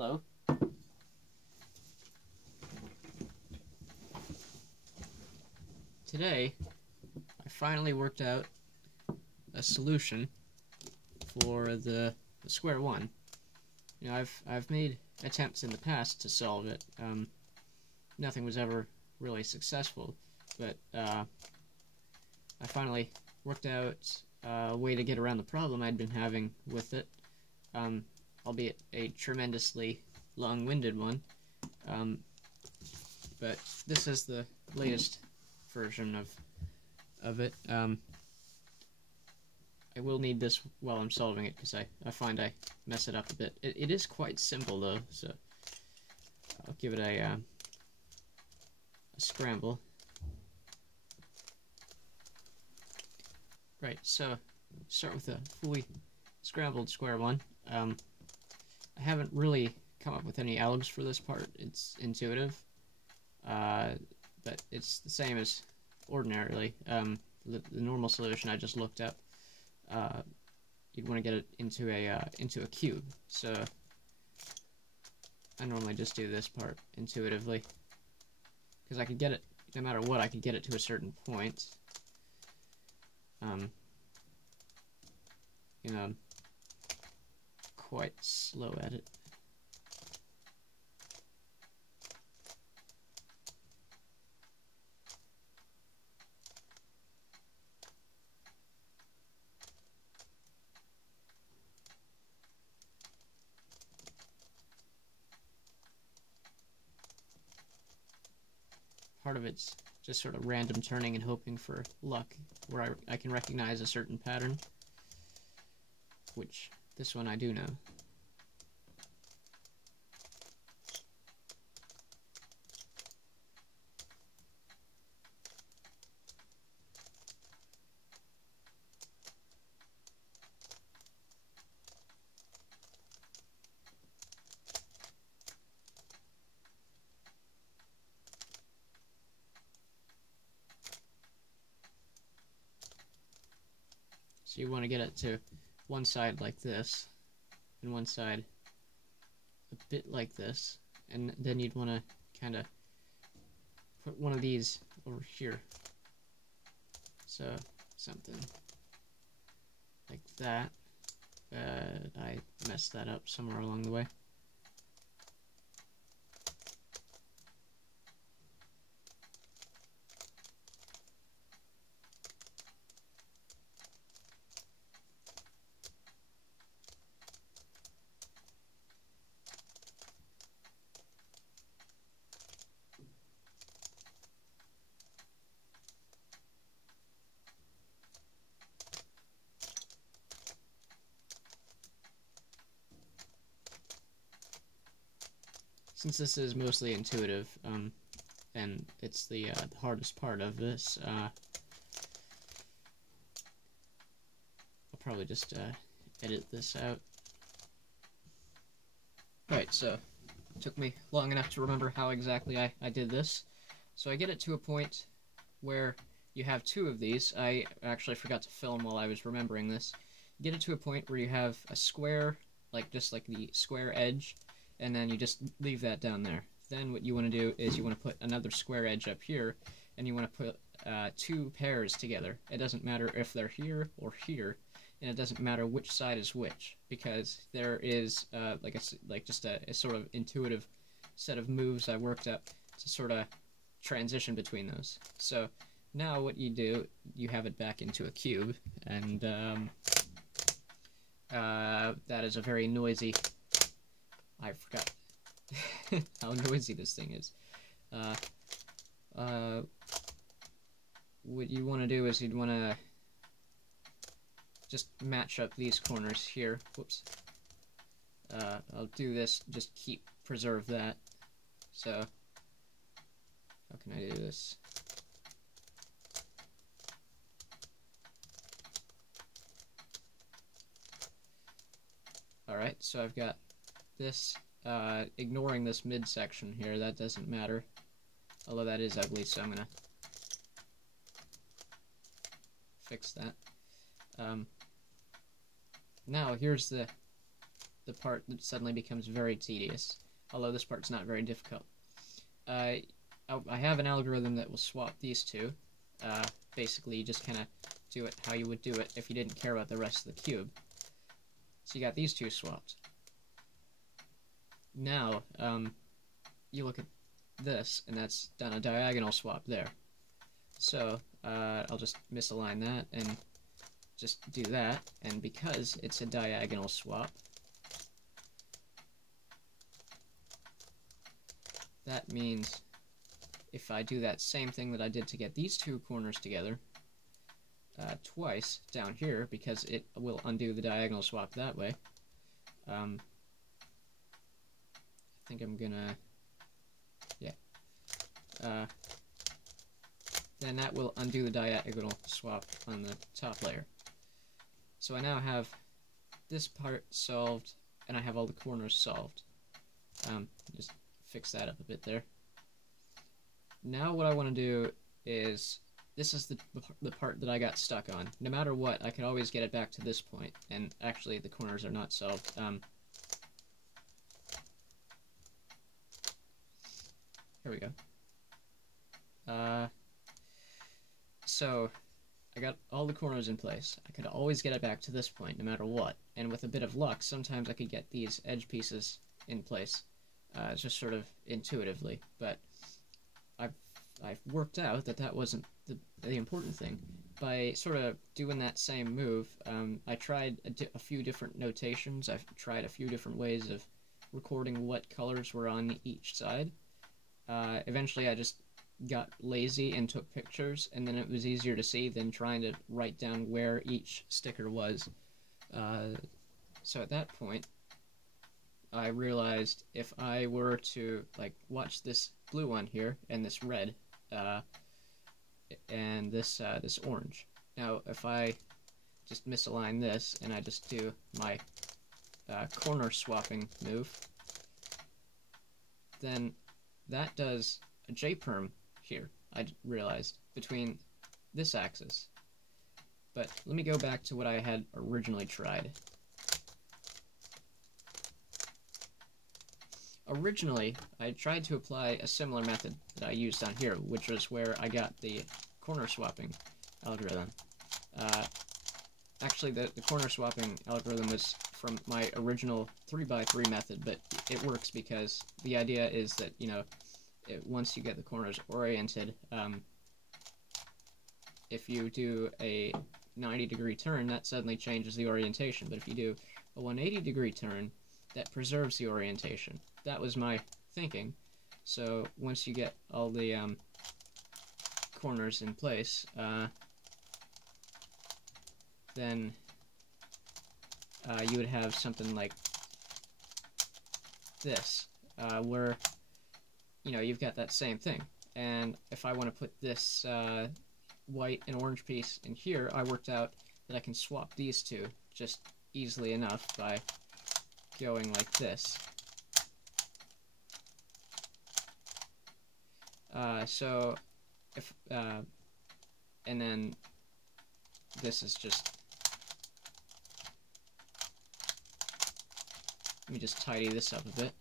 Hello. Today, I finally worked out a solution for the square one. You know, I've made attempts in the past to solve it. Nothing was ever really successful, but I finally worked out a way to get around the problem I'd been having with it, albeit a tremendously long-winded one. But this is the latest version of it. I will need this while I'm solving it because I find I mess it up a bit. It is quite simple though, so I'll give it a scramble. Right, so start with a fully scrambled square one. I haven't really come up with any algebs for this part. It's intuitive, but it's the same as ordinarily. The normal solution I just looked up. You'd want to get it into a cube. So I normally just do this part intuitively because I could get it no matter what. I could get it to a certain point. You know, I'm quite slow at it. Part of it's just sort of random turning and hoping for luck, where I can recognize a certain pattern, which this one I do know. So you want to get it to one side like this, and one side a bit like this, and then you'd want to kind of put one of these over here. So something like that. I messed that up somewhere along the way. Since this is mostly intuitive, and it's the hardest part of this, I'll probably just edit this out. Right, so it took me long enough to remember how exactly I did this. So I get it to a point where you have two of these. I actually forgot to film while I was remembering this. You get it to a point where you have a square, just like the square edge, and then you just leave that down there. Then what you want to do is you want to put another square edge up here, and you want to put two pairs together. It doesn't matter if they're here or here, and it doesn't matter which side is which, because there is just a sort of intuitive set of moves I worked up to sort of transition between those. So now what you do, you have it back into a cube, and that is a very noisy... I forgot how noisy this thing is. What you want to do is you'd want to just match up these corners here. Whoops. I'll do this, just preserve that. So, how can I do this? Alright, so I've got this, ignoring this midsection here, that doesn't matter. Although that is ugly, so I'm gonna fix that. Now, here's the the part that suddenly becomes very tedious, although this part's not very difficult. I have an algorithm that will swap these two. Basically, you just kind of do it how you would do it if you didn't care about the rest of the cube. So you got these two swapped. Now, you look at this, and that's done a diagonal swap there. So, I'll just misalign that and just do that, and because it's a diagonal swap, that means if I do that same thing that I did to get these two corners together twice down here, because it will undo the diagonal swap that way, I think I'm gonna, yeah, then that will undo the diagonal swap on the top layer. So I now have this part solved, and I have all the corners solved. Just fix that up a bit there. Now what I want to do is, this is the part that I got stuck on. No matter what, I could always get it back to this point, and actually the corners are not solved. Here we go. So I got all the corners in place. I could always get it back to this point, no matter what. And with a bit of luck, sometimes I could get these edge pieces in place, just sort of intuitively. But I've worked out that that wasn't the important thing. By sort of doing that same move, I tried a few different notations. I've tried a few different ways of recording what colors were on each side. Eventually I just got lazy and took pictures, and then it was easier to see than trying to write down where each sticker was. So at that point, I realized if I were to, like, watch this blue one here, and this red, and this orange. Now, if I just misalign this, and I just do my corner swapping move, then that does a J-perm here, I realized, between this axis. But let me go back to what I had originally tried. Originally, I tried to apply a similar method that I used on here, which was where I got the corner swapping algorithm. Actually, the corner swapping algorithm was from my original 3x3 method, but it works because the idea is that, you know, once you get the corners oriented, if you do a 90-degree turn, that suddenly changes the orientation. But if you do a 180-degree turn, that preserves the orientation. That was my thinking. So once you get all the corners in place, then you would have something like this, where, you know, you've got that same thing. And if I want to put this white and orange piece in here, I worked out that I can swap these two just easily enough by going like this. So if and then this is just, let me just tidy this up a bit.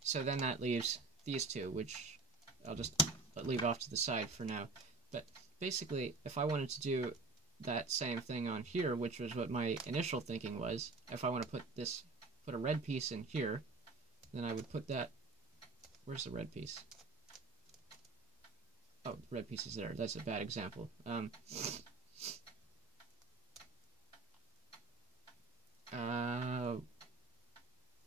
So then that leaves these two, which I'll just leave off to the side for now. But basically, if I wanted to do that same thing on here, which was what my initial thinking was, if I want to put a red piece in here, then I would put that, where's the red piece? Oh, the red piece is there. That's a bad example.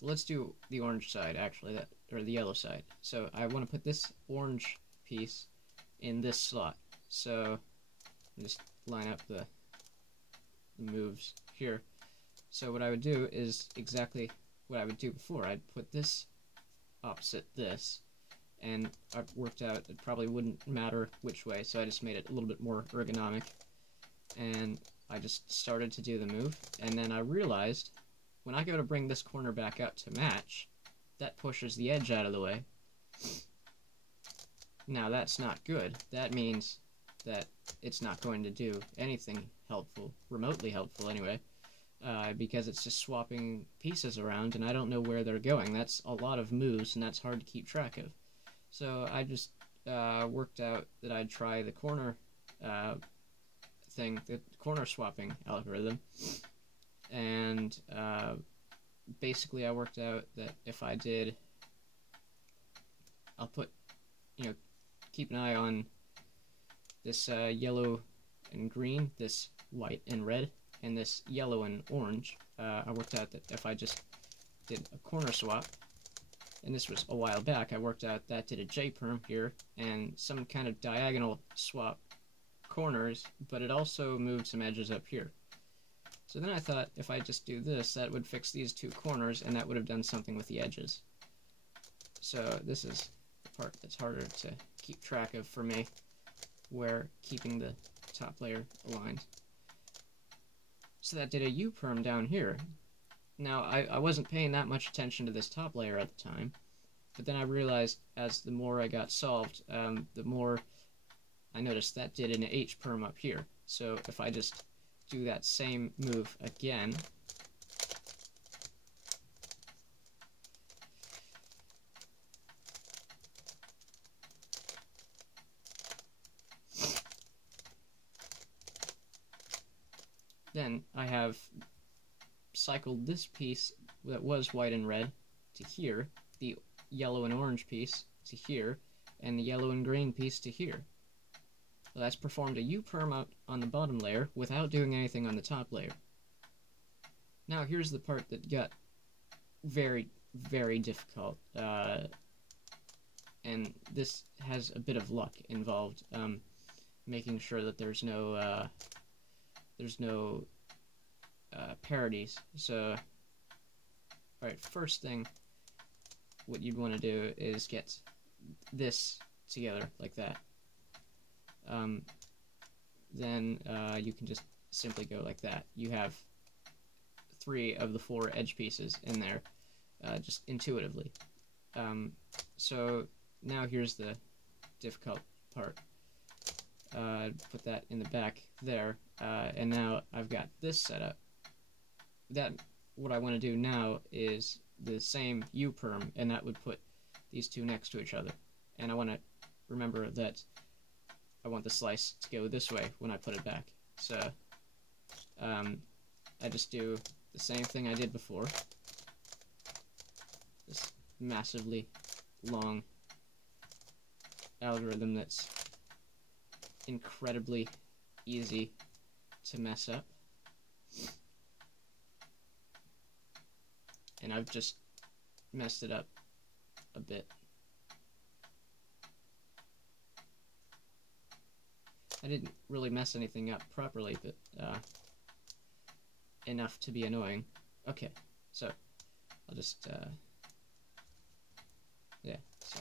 Let's do the orange side, actually, or the yellow side. So I want to put this orange piece in this slot. So just line up the moves here. So what I would do is exactly what I would do before. I'd put this opposite this, and I've worked out it probably wouldn't matter which way, so I just made it a little bit more ergonomic. And I just started to do the move, and then I realized when I go to bring this corner back up to match, that pushes the edge out of the way. Now that's not good. That means that it's not going to do anything helpful, remotely helpful anyway. because it's just swapping pieces around, and I don't know where they're going. That's a lot of moves, and that's hard to keep track of. So I just worked out that I'd try the corner the corner swapping algorithm, and basically I worked out that if I did, I'll put, keep an eye on this yellow and green, this white and red, and this yellow and orange. I worked out that if I just did a corner swap, and this was a while back, I worked out that did a J-perm here, and some kind of diagonal swap corners, but it also moved some edges up here. So then I thought if I just do this, that would fix these two corners, and that would have done something with the edges. So this is the part that's harder to keep track of for me, where keeping the top layer aligned. So that did a U-perm down here. Now, I wasn't paying that much attention to this top layer at the time, but then I realized as the more I got solved, the more I noticed that did an H-perm up here. So if I just do that same move again, then I have cycled this piece that was white and red to here, the yellow and orange piece to here, and the yellow and green piece to here. Well, that's performed a U-perm out on the bottom layer without doing anything on the top layer. Now here's the part that got very, very difficult, and this has a bit of luck involved, making sure that there's no parities. So, alright, first thing, what you'd want to do is get this together like that. Then you can just simply go like that. You have 3 of the 4 edge pieces in there, just intuitively. So now here's the difficult part. Put that in the back there, and now I've got this set up. What I want to do now is the same U-perm, and that would put these two next to each other. And I want to remember that I want the slice to go this way when I put it back. So I just do the same thing I did before. This massively long algorithm that's incredibly easy to mess up. And I've just messed it up a bit. I didn't really mess anything up properly, but enough to be annoying. Okay, so I'll just, yeah, so.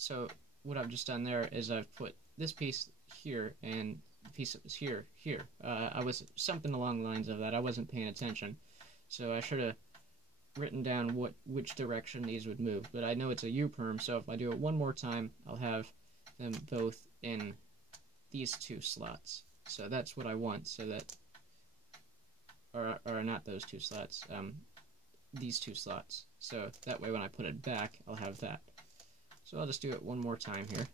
So what I've just done there is I've put this piece here and the piece that was here. I was something along the lines of that. I wasn't paying attention, so I should have written down which direction these would move. But I know it's a U-perm, so if I do it one more time, I'll have them both in these 2 slots. So that's what I want. So that, or not those 2 slots, these 2 slots. So that way when I put it back, I'll have that. So I'll just do it one more time here.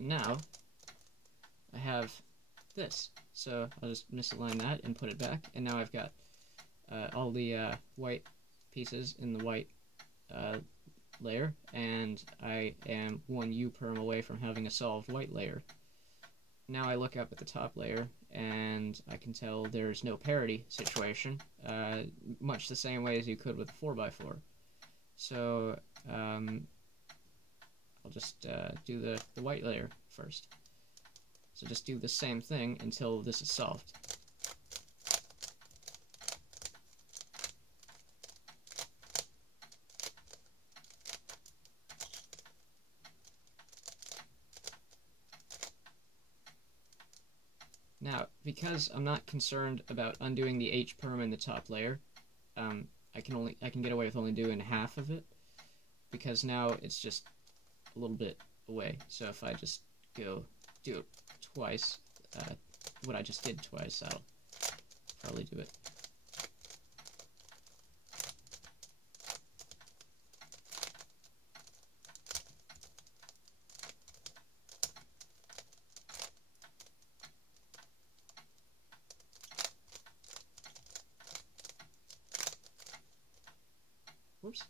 And now I have this. So I'll just misalign that and put it back. And now I've got all the white pieces in the white layer, and I am one U-perm away from having a solved white layer. Now I look up at the top layer, and I can tell there's no parity situation, much the same way as you could with a 4x4. So I'll just do the white layer first. So just do the same thing until this is solved. Now, because I'm not concerned about undoing the H-perm in the top layer, I can get away with only doing half of it, because now it's just a little bit away. So if I just do it twice, what I just did twice, that'll probably do it. Whoops.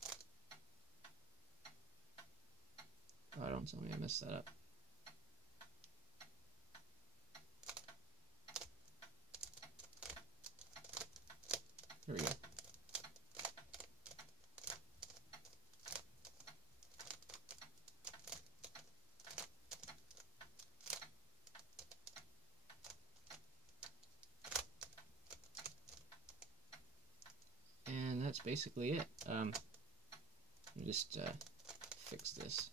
Oh, don't tell me I messed that up. Here we go. And that's basically it. Let me just fix this.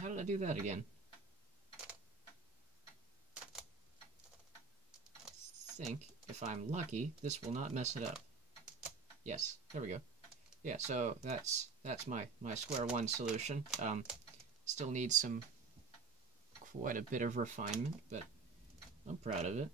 How did I do that again? I think, if I'm lucky, this will not mess it up. Yes, there we go. Yeah, so that's my square one solution. Still needs quite a bit of refinement, but I'm proud of it.